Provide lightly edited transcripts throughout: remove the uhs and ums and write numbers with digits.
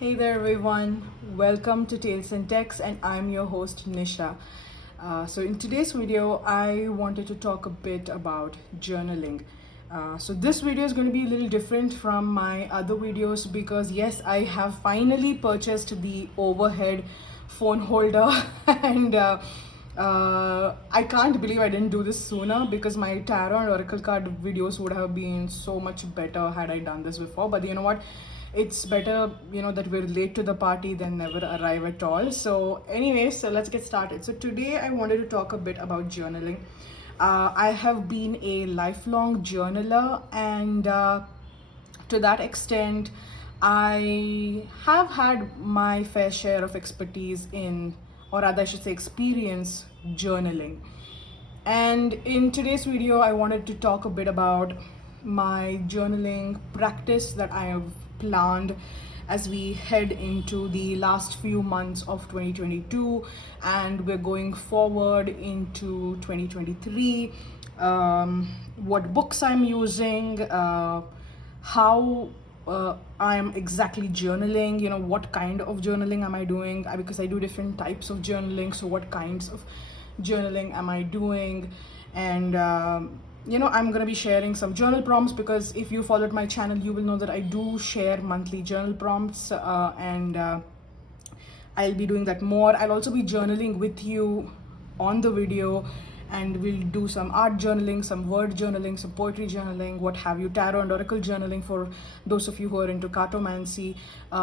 Hey there, everyone. Welcome to Tales and Texts, and I'm your host, Nisha. So, in today's video, I wanted to talk a bit about journaling. This video is going to be a little different from my other videos because, yes, I have finally purchased the overhead phone holder, and I can't believe I didn't do this sooner because my tarot and oracle card videos would have been so much better had I done this before. But you know what? It's better, that we're late to the party than never arrive at all. So, anyways, so let's get started. So, today I wanted to talk a bit about journaling. I have been a lifelong journaler, and to that extent, I have had my fair share of expertise in, or rather, I should say, experience journaling. And in today's video, I wanted to talk a bit about my journaling practice that I have planned as we head into the last few months of 2022 and we're going forward into 2023. What books I'm using, how I'm exactly journaling, what kind of journaling am I doing, because I do different types of journaling. So what kinds of journaling am I doing? And I'm going to be sharing some journal prompts because if you followed my channel, you will know that I do share monthly journal prompts, and I'll be doing that more. I'll also be journaling with you on the video, and we'll do some art journaling, some word journaling, some poetry journaling, what have you, tarot and oracle journaling for those of you who are into cartomancy,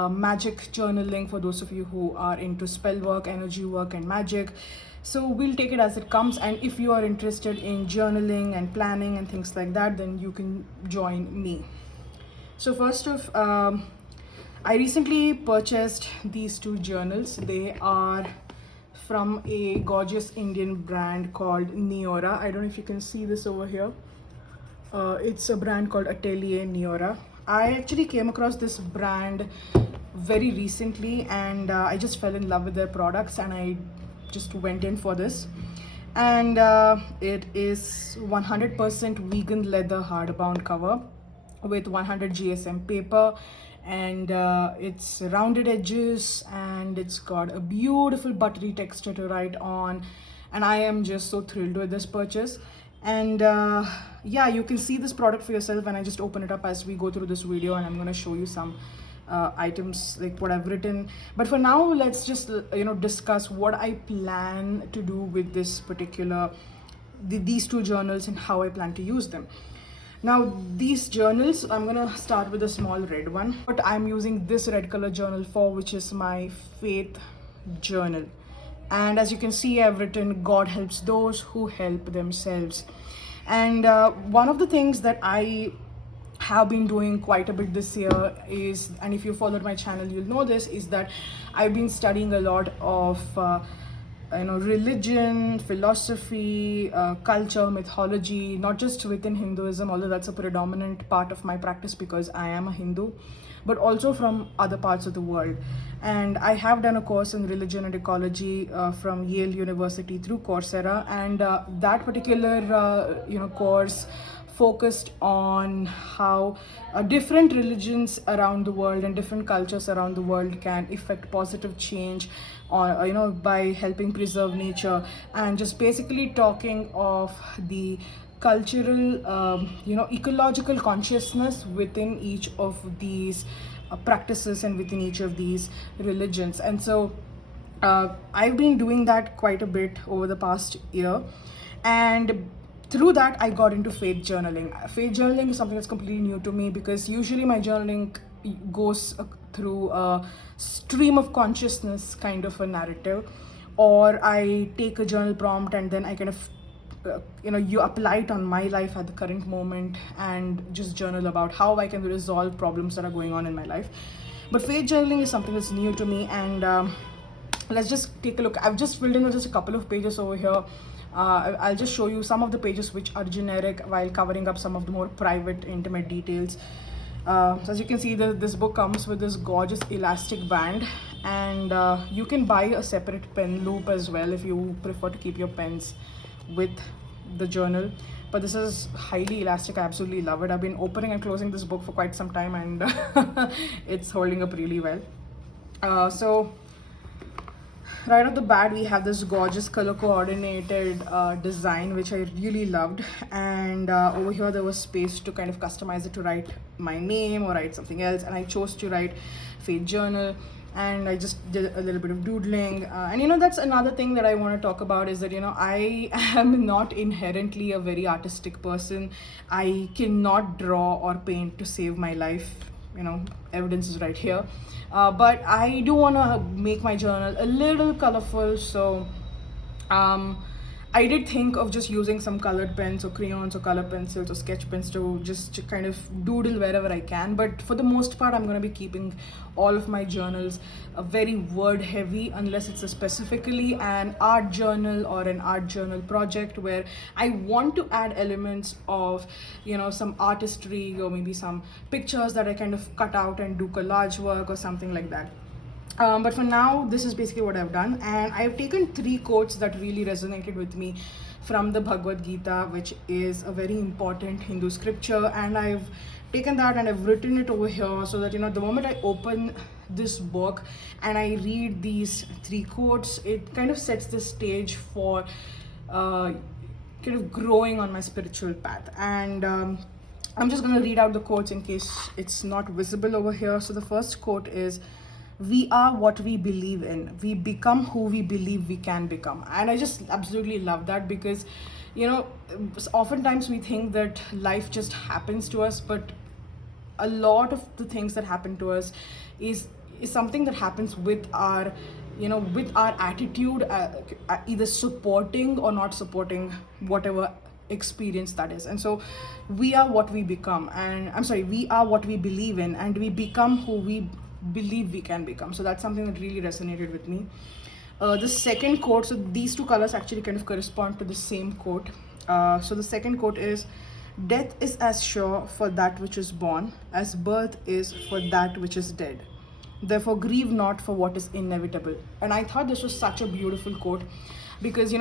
magic journaling for those of you who are into spell work, energy work, and magic. So we'll take it as it comes, and if you are interested in journaling and planning and things like that, then you can join me. So first off, I recently purchased these two journals. They are from a gorgeous Indian brand called Neora. I don't know if you can see this over here. It's a brand called Atelier Neora. I actually came across this brand very recently, and I just fell in love with their products, and I just went in for this. And it is 100% vegan leather hardbound cover with 100 GSM paper, and it's rounded edges, and it's got a beautiful buttery texture to write on, and I am just so thrilled with this purchase. And yeah, you can see this product for yourself when I just open it up as we go through this video, and I'm going to show you some items like what I've written. But for now, let's just discuss what I plan to do with this particular these two journals and how I plan to use them. Now, these journals, I'm gonna start with a small red one. What I'm using this red color journal for, which is my faith journal. And as you can see, I've written, God helps those who help themselves. And one of the things that I have been doing quite a bit this year is, and if you followed my channel, you'll know this, is that I've been studying a lot of religion, philosophy, culture, mythology, not just within Hinduism, although that's a predominant part of my practice because I am a Hindu, but also from other parts of the world. And I have done a course in religion and ecology from Yale University through Coursera, and that particular course focused on how different religions around the world and different cultures around the world can effect positive change, or by helping preserve nature, and just basically talking of the cultural ecological consciousness within each of these practices and within each of these religions. And so I've been doing that quite a bit over the past year, and through that I got into faith journaling. Faith journaling is something that's completely new to me because usually my journaling goes through a stream of consciousness kind of a narrative, or I take a journal prompt and then I kind of you apply it on my life at the current moment and just journal about how I can resolve problems that are going on in my life. But faith journaling is something that's new to me, and let's just take a look. I've just filled in just a couple of pages over here. I'll just show you some of the pages which are generic while covering up some of the more private, intimate details. So as you can see, this book comes with this gorgeous elastic band, and you can buy a separate pen loop as well if you prefer to keep your pens with the journal. But this is highly elastic. I absolutely love it. I've been opening and closing this book for quite some time, and it's holding up really well. So right off the bat, we have this gorgeous color coordinated design, which I really loved. And over here, there was space to kind of customize it to write my name or write something else. And I chose to write Faith Journal. And I just did a little bit of doodling. And that's another thing that I want to talk about is that, I am not inherently a very artistic person. I cannot draw or paint to save my life. Evidence is right here. But I do want to make my journal a little colorful. So I did think of just using some colored pens or crayons or color pencils or sketch pens to just kind of doodle wherever I can. But for the most part, I'm going to be keeping all of my journals very word heavy, unless it's specifically an art journal or an art journal project where I want to add elements of, some artistry or maybe some pictures that I kind of cut out and do collage work or something like that. But for now, this is basically what I've done, and I've taken 3 quotes that really resonated with me from the Bhagavad Gita, which is a very important Hindu scripture, and I've taken that and I've written it over here so that the moment I open this book and I read these 3 quotes, it kind of sets the stage for kind of growing on my spiritual path. And I'm just going to read out the quotes in case it's not visible over here. So the first quote is, "We are what we believe in. We become who we believe we can become." And I just absolutely love that because, oftentimes we think that life just happens to us, but a lot of the things that happen to us is something that happens with our, with our attitude, either supporting or not supporting whatever experience that is. And so we are what we become, we are what we believe in, and we become who we believe we can become. So that's something that really resonated with me. The second quote, so these 2 colors actually kind of correspond to the same quote. So the second quote is, "Death is as sure for that which is born as birth is for that which is dead. Therefore grieve not for what is inevitable." And I thought this was such a beautiful quote because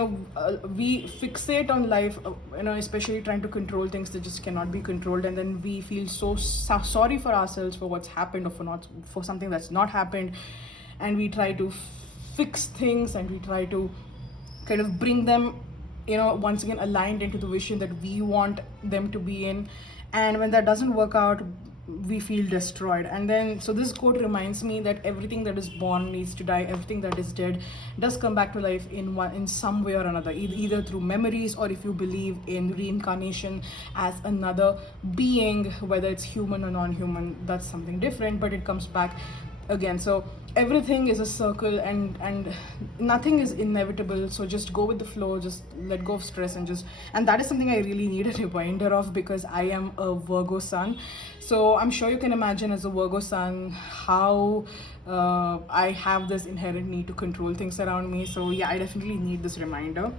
we fixate on life, especially trying to control things that just cannot be controlled, and then we feel so sorry for ourselves for what's happened or for something that's not happened, and we try to fix things and we try to kind of bring them once again aligned into the vision that we want them to be in. And when that doesn't work out, we feel destroyed. And then so this quote reminds me that everything that is born needs to die, everything that is dead does come back to life in some way or another, either through memories, or if you believe in reincarnation as another being, whether it's human or non-human, that's something different, but it comes back again. So everything is a circle, and nothing is inevitable. So just go with the flow, just let go of stress, and that is something I really need a reminder of because I am a Virgo sun. So I'm sure you can imagine, as a Virgo sun, how I have this inherent need to control things around me. So yeah, I definitely need this reminder.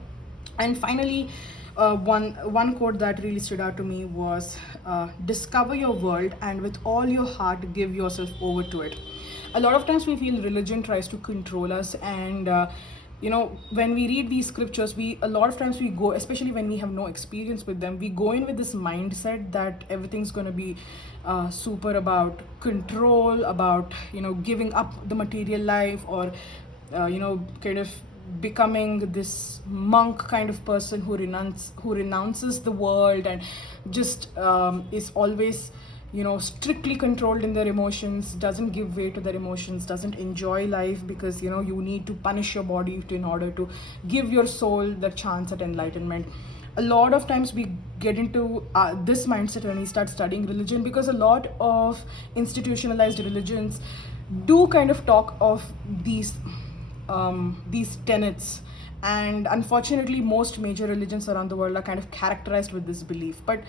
And finally, one quote that really stood out to me was, "Discover your world, and with all your heart give yourself over to it." A lot of times we feel religion tries to control us, and when we read these scriptures, a lot of times we go, especially when we have no experience with them, we go in with this mindset that everything's going to be super about control, about giving up the material life, or kind of becoming this monk kind of person who renounces the world and just is always strictly controlled in their emotions, doesn't give way to their emotions, doesn't enjoy life because you need to punish your body in order to give your soul the chance at enlightenment. A lot of times we get into this mindset when we start studying religion, because a lot of institutionalized religions do kind of talk of these tenets, and unfortunately most major religions around the world are kind of characterized with this belief. But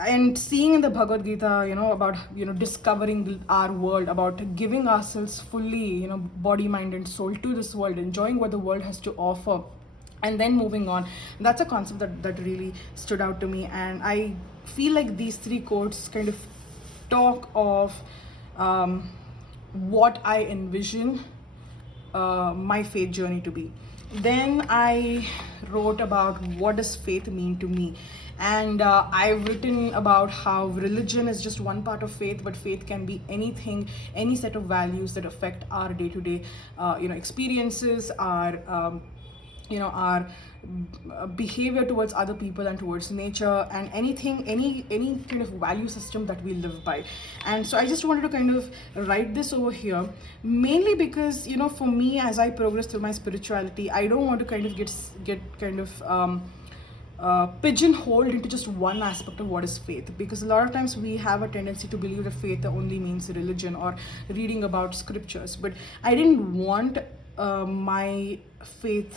and seeing in the Bhagavad Gita about discovering our world, about giving ourselves fully body, mind and soul to this world, enjoying what the world has to offer, and then moving on, that's a concept that really stood out to me. And I feel like these 3 quotes kind of talk of what I envision my faith journey to be. Then I wrote about what does faith mean to me, And I've written about how religion is just one part of faith, but faith can be anything, any set of values that affect our day-to-day experiences, our behavior towards other people and towards nature, and anything, any kind of value system that we live by. And so I just wanted to kind of write this over here, mainly because for me, as I progress through my spirituality, I don't want to kind of get kind of pigeonholed into just one aspect of what is faith, because a lot of times we have a tendency to believe that faith only means religion or reading about scriptures. But I didn't want my faith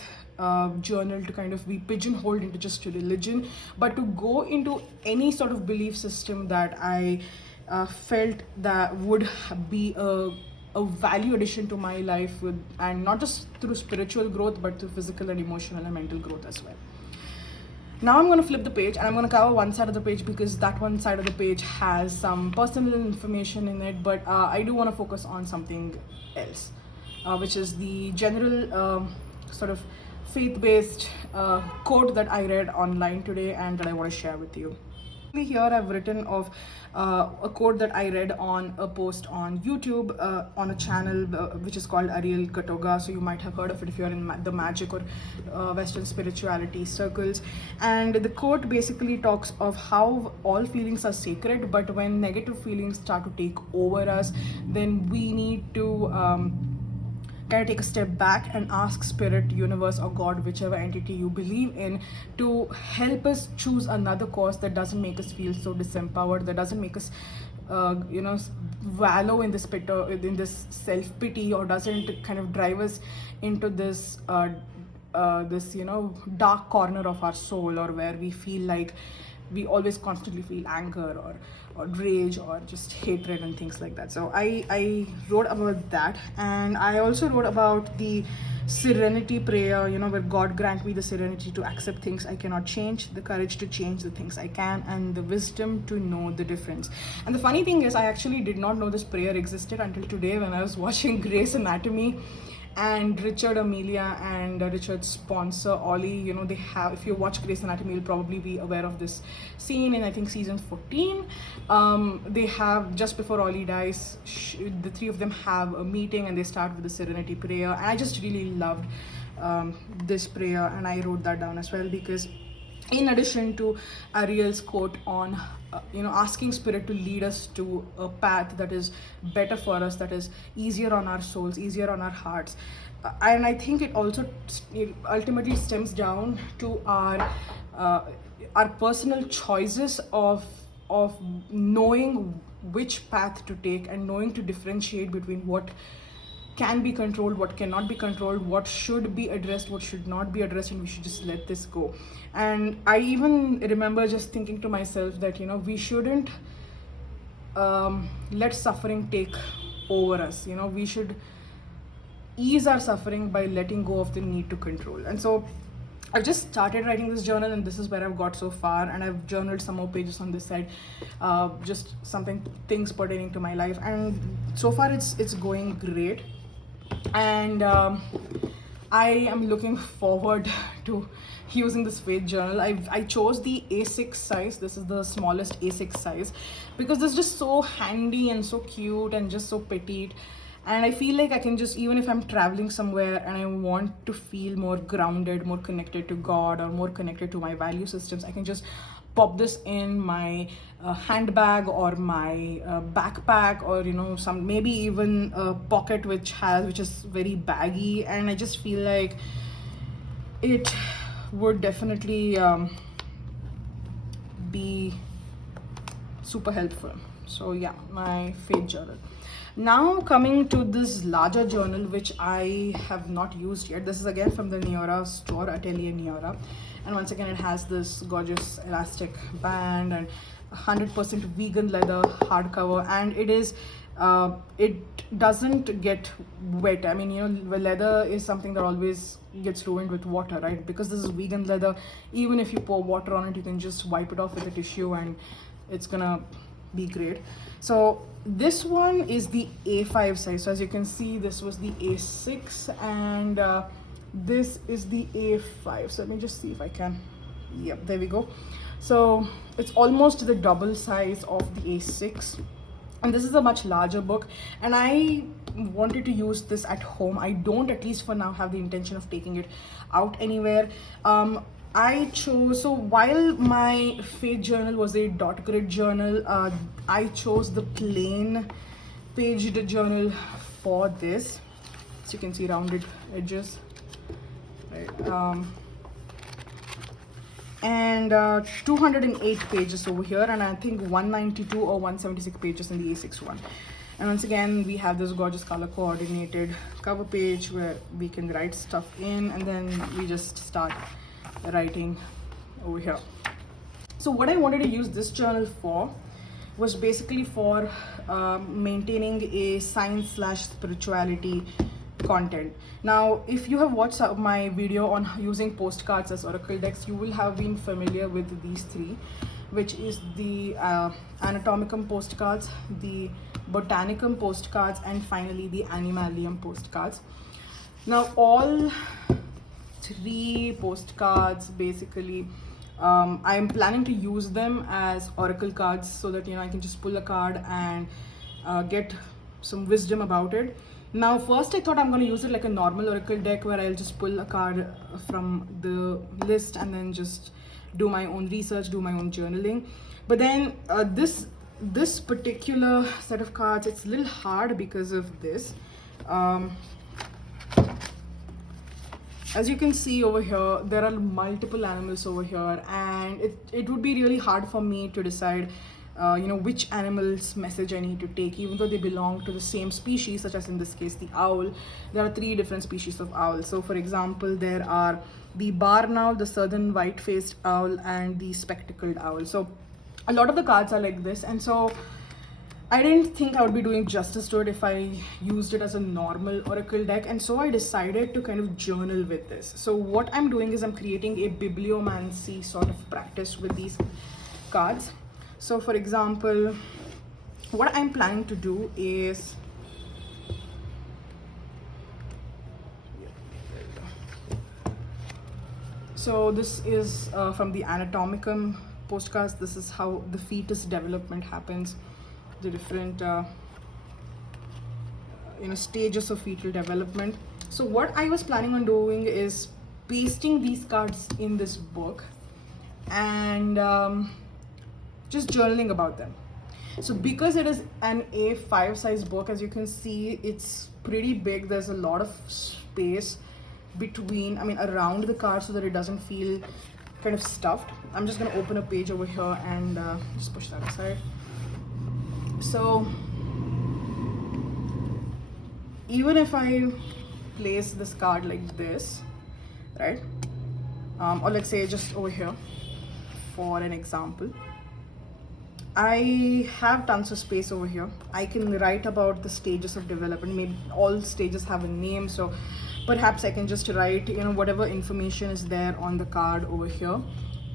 journal to kind of be pigeonholed into just religion, but to go into any sort of belief system that I felt that would be a value addition to my life, and not just through spiritual growth, but through physical and emotional and mental growth as well. Now I'm going to flip the page, and I'm going to cover one side of the page because that one side of the page has some personal information in it, but I do want to focus on something else, which is the general sort of faith-based quote that I read online today and that I want to share with you. Here I've written of a quote that I read on a post on YouTube on a channel which is called Ariel Katoga. So you might have heard of it if you're in the magic or Western spirituality circles. And the quote basically talks of how all feelings are sacred, but when negative feelings start to take over us, then we need to kind of take a step back and ask spirit, universe, or God, whichever entity you believe in, to help us choose another course that doesn't make us feel so disempowered, that doesn't make us wallow in this pit, in this self-pity, or doesn't kind of drive us into this dark corner of our soul, or where we feel like we always constantly feel anger or rage or just hatred and things like that. So I wrote about that, and I also wrote about the serenity prayer, where God grant me the serenity to accept things I cannot change, the courage to change the things I can, and the wisdom to know the difference. And the funny thing is, I actually did not know this prayer existed until today when I was watching Grey's Anatomy. And Richard, Amelia, and Richard's sponsor Ollie, they have, if you watch Grey's Anatomy, you'll probably be aware of this scene in, I think, season 14. They have, just before Ollie dies, the three of them have a meeting and they start with the serenity prayer. And I just really loved this prayer, and I wrote that down as well, because in addition to Ariel's quote on asking spirit to lead us to a path that is better for us, that is easier on our souls, easier on our hearts, and I think it also ultimately stems down to our personal choices of knowing which path to take, and knowing to differentiate between what can be controlled, what cannot be controlled, what should be addressed, what should not be addressed, and we should just let this go. And I even remember just thinking to myself that we shouldn't let suffering take over us. We should ease our suffering by letting go of the need to control. And so I've just started writing this journal, and this is where I've got so far, and I've journaled some more pages on this side, just things pertaining to my life, and so far it's going great. And I am looking forward to using this faith journal. I chose the A6 size. This is the smallest A6 size because this is just so handy and so cute and just so petite. And I feel like I can just, even if I'm traveling somewhere and I want to feel more grounded, more connected to God, or more connected to my value systems, I can just pop this in my handbag or my backpack, or some, maybe even a pocket which is very baggy, and I just feel like it would definitely be super helpful. So yeah, my faith journal. Now coming to this larger journal, which I have not used yet. This is again from the Neora store, Atelier Neora, and once again it has this gorgeous elastic band and 100% vegan leather hardcover, and it doesn't get wet. I mean, leather is something that always gets ruined with water, right? Because this is vegan leather, even if you pour water on it, you can just wipe it off with a tissue and it's gonna be great. So this one is the A5 size. So as you can see, this was the A6, and this is the A5. So let me just see if I can, yep, there we go. So it's almost the double size of the A6, and this is a much larger book, and I wanted to use this at home. I don't, at least for now, have the intention of taking it out anywhere. I chose, so while my fate journal was a dot grid journal, I chose the plain paged journal for this. So you can see rounded edges, right? And 208 pages over here, and I think 192 or 176 pages in the A6 one. And once again, we have this gorgeous color coordinated cover page where we can write stuff in, and then we just start writing over here. So what I wanted to use this journal for was basically for maintaining a science/spirituality content. Now, if you have watched my video on using postcards as oracle decks, you will have been familiar with these three, which is the anatomicum postcards, the botanicum postcards, and finally the animalium postcards. Now, all three postcards basically, I am planning to use them as oracle cards, so that I can just pull a card and get some wisdom about it. Now, first I thought I'm going to use it like a normal oracle deck, where I'll just pull a card from the list and then just do my own research, do my own journaling. But then this particular set of cards, it's a little hard because of this. As you can see over here, there are multiple animals over here, and it would be really hard for me to decide which animal's message I need to take, even though they belong to the same species, such as in this case the owl. There are three different species of owl. So for example, there are the barn owl, the southern white-faced owl, and the spectacled owl. So a lot of the cards are like this, and so I didn't think I would be doing justice to it if I used it as a normal oracle deck, and so I decided to kind of journal with this. So what I'm doing is I'm creating a bibliomancy sort of practice with these cards. So for example, what I'm planning to do is, so this is from the anatomicum postcards. This is how the fetus development happens, the different stages of fetal development. So what I was planning on doing is pasting these cards in this book and just journaling about them. So because it is an A5 size book, as you can see, it's pretty big. There's a lot of space between, around the card, so that it doesn't feel kind of stuffed. I'm just going to open a page over here and just push that aside. So even if I place this card like this, right, or let's say just over here for an example, I have tons of space over here. I can write about the stages of development. Maybe all stages have a name, so perhaps I can just write whatever information is there on the card over here.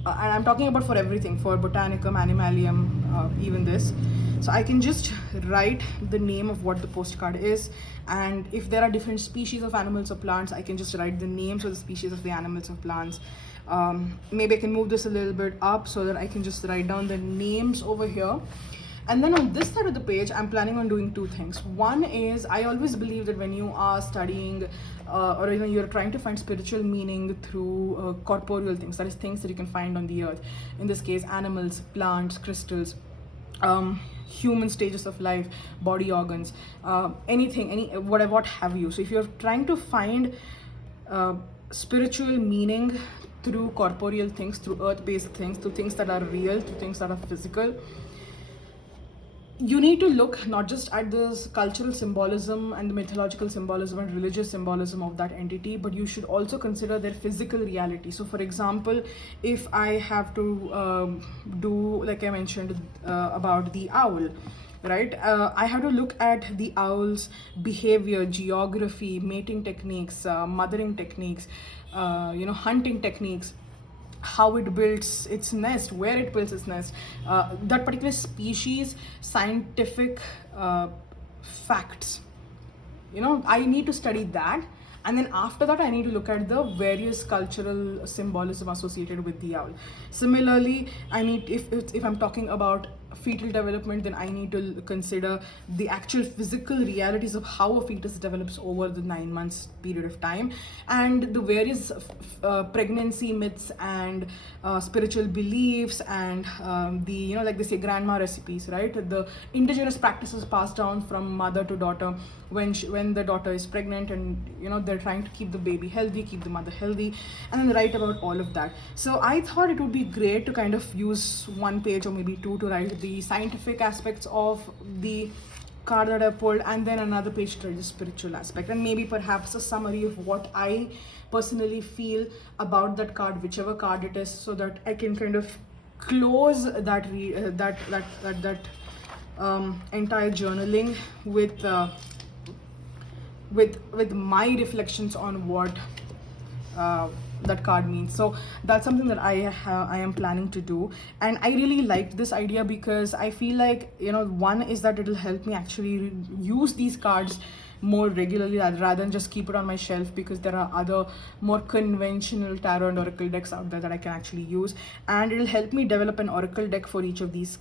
And I'm talking about for everything, for botanicum, animalium, even this. So I can just write the name of what the postcard is, and if there are different species of animals or plants, I can just write the names of the species of the animals or plants. Maybe I can move this a little bit up so that I can just write down the names over here. And then on this side of the page, I'm planning on doing two things. One is, I always believe that when you are studying or you're trying to find spiritual meaning through corporeal things, that is things that you can find on the earth, in this case animals, plants, crystals, human stages of life, body organs, anything, what have you. So if you're trying to find spiritual meaning through corporeal things, through earth-based things, through things that are real, through things that are physical, you need to look not just at the cultural symbolism and the mythological symbolism and religious symbolism of that entity, but you should also consider their physical reality. So for example, if I have to do, like I mentioned, about the owl, right, I have to look at the owl's behavior, geography, mating techniques, mothering techniques, hunting techniques, how it builds its nest, where it builds its nest, that particular species, scientific facts. I need to study that, And then after that, I need to look at the various cultural symbolism associated with the owl. Similarly, I need, if I'm talking about fetal development, then I need to consider the actual physical realities of how a fetus develops over the 9 months period of time, and the various pregnancy myths and spiritual beliefs, and the, you know, like they say, grandma recipes, right? The indigenous practices passed down from mother to daughter when the daughter is pregnant, and you know, they're trying to keep the baby healthy, keep the mother healthy, and then write about all of that. So I thought it would be great to kind of use one page or maybe two to write the scientific aspects of the card that I pulled, and then another page to write the spiritual aspect, and maybe perhaps a summary of what I personally feel about that card, whichever card it is, so that I can kind of close that entire journaling with my reflections on what that card means. So that's something that I am planning to do, and I really liked this idea because I feel like, you know, one is that it'll help me actually use these cards more regularly rather than just keep it on my shelf, because there are other more conventional tarot and oracle decks out there that I can actually use, and it'll help me develop an oracle deck for each of these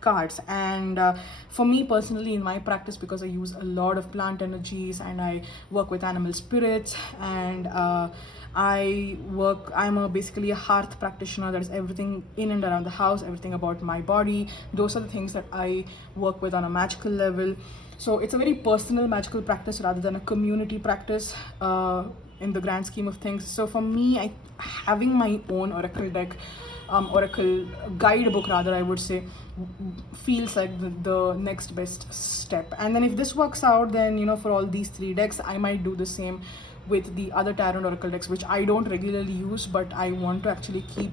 cards. And for me personally, in my practice, because I use a lot of plant energies and I work with animal spirits, and I'm basically a hearth practitioner. That is everything in and around the house, everything about my body. Those are the things that I work with on a magical level. So it's a very personal magical practice rather than a community practice in the grand scheme of things. So for me, having my own oracle deck, oracle guidebook rather, I would say, feels like the next best step. And then if this works out, then, you know, for all these 3 decks, I might do the same with the other tarot and oracle decks, which I don't regularly use, but I want to actually keep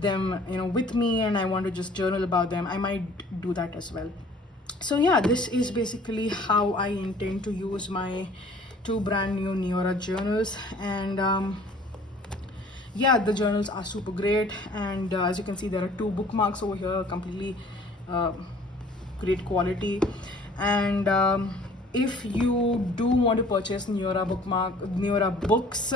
them, you know, with me, and I want to just journal about them. I might do that as well. So yeah, this is basically how I intend to use my 2 brand new Neora journals. And yeah, the journals are super great, and as you can see, there are 2 bookmarks over here, completely great quality. And if you do want to purchase Neora books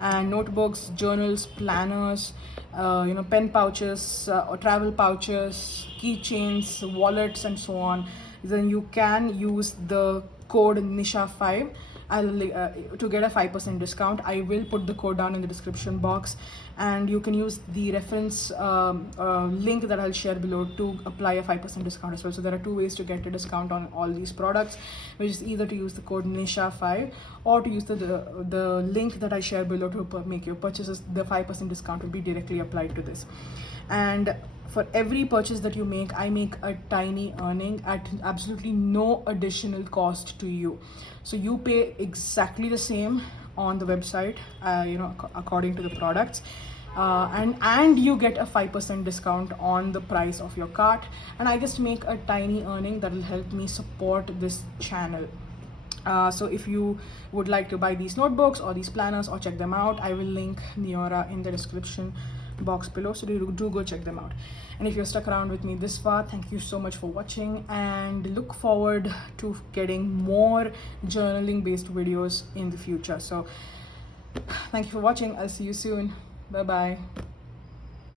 and notebooks, journals, planners, you know, pen pouches, or travel pouches, keychains, wallets, and so on, then you can use the code Nisha5 to get a 5% discount. I will put the code down in the description box, and you can use the reference link that I'll share below to apply a 5% discount as well. So there are 2 ways to get a discount on all these products, which is either to use the code Nisha5 or to use the link that I share below to make your purchases. The 5% discount will be directly applied to this. And for every purchase that you make, I make a tiny earning at absolutely no additional cost to you. So you pay exactly the same on the website, you know, according to the products, and you get a 5% discount on the price of your cart, and I just make a tiny earning that will help me support this channel. So if you would like to buy these notebooks or these planners or check them out, I will link Neora in the description box below, so do go check them out. And if you're stuck around with me this far, thank you so much for watching, and look forward to getting more journaling based videos in the future. So thank you for watching. I'll see you soon. Bye bye.